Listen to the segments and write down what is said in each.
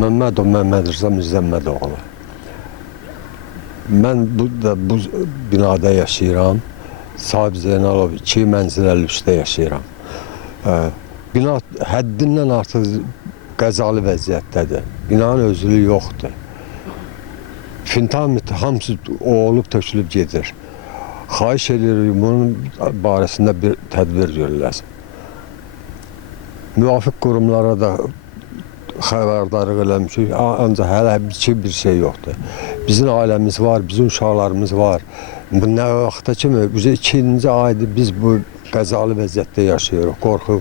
Məmmədov Məmməd Rza Müzəmmədoğlu. Mən bu binada yaşayıram. Sahib Zeynalov 2 mənzilli üstə yaşayıram. Bina həddindən artıq qəzalı vəziyyətdədir. Binanın özlüyü yoxdur. Fundament hamısı olub tökülüb gedir. Xahiş edirik, bunun barəsində bir tədbir görüləsin. Müvafiq qurumlara da xəbərdarlıq eləmişik, ancaq hələ bir şey yoxdur. Bizim ailəmiz var, bizim uşaqlarımız var. Bu nə vaxta kimi, 2-ci aydır biz bu qəzalı vəziyyətdə yaşayırıq, qorxu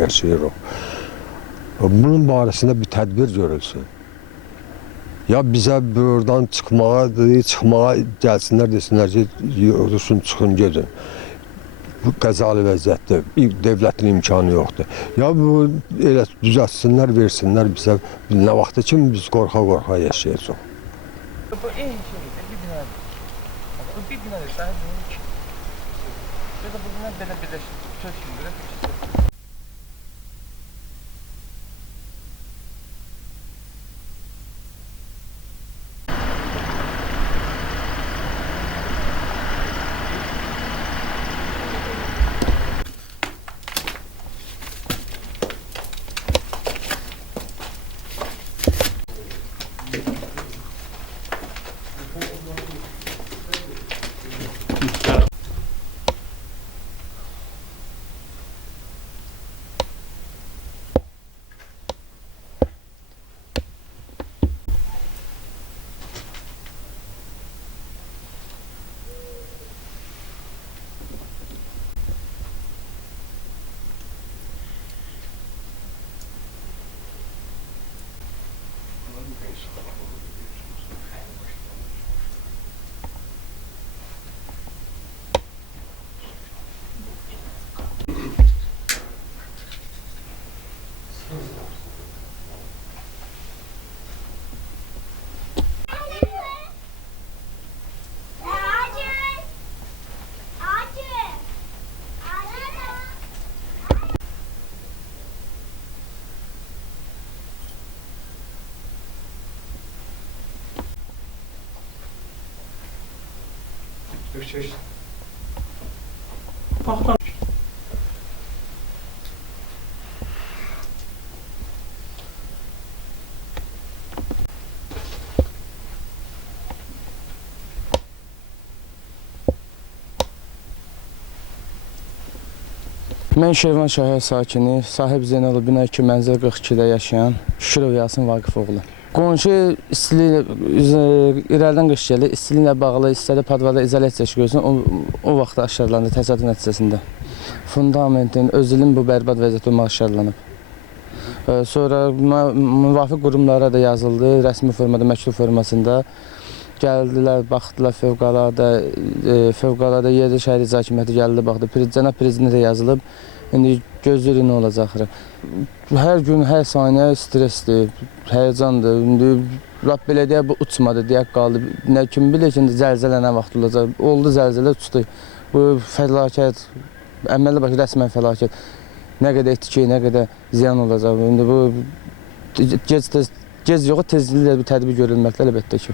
yaşayırıq. Bunun barəsində bir tədbir görülsün. Ya bizə buradan çıxmağa gəlsinlər, desinlər ki, yurdusun, çıxın, gedin. Bu qəzalı vəziyyətdə, devlətin imkanı yoxdur. Ya bu elə düzəltsinlər, versinlər bizə, nə vaxta kimi biz qorxa yaşayacaq. Bu eyni şeydir, bir binadır. Bu bir binadır, sahib bunun iki. Ya da bundan belə birləşir, tökülür. Paxtan. Mən Şirvan şəhər sakini, sahib Zeynalov bina 2 mənzil 42-də yaşayan Şükürov Yasin Vaqifoğlu. Qonşu irəlidən qış gəlir, istiliklə bağlı istədi padvada izolyasiya görsün, o vaxt aşkarlandı təsadüf nəticəsində. Fundamentin, özünün bu bərbad vəziyyəti olmaq aşkarlanıb. Sonra müvafiq qurumlara da yazıldı, rəsmi formada, məktub formasında. Gəldilər, baxdılar fövqəladə yerli şəhər icra hakimiyyəti gəldi, baxdı. Cənab prezidentə yazılıb, indi gözləyirik nə olacaq. Hər gün, hər saniyə stressdir, həyəcandır. İndi belə deyək, bu uçmadı, deyək qaldı. Kim bilir ki, zəlzələ nə vaxt olacaq. Oldu zəlzələ, uçdu. Bu fəlakət, əməlli başı rəsmən fəlakət. Nə qədər etki, nə qədər ziyan olacaq. İndi bu gec yox, tezliklə bir tədbir görülməkdə əlbəttə ki.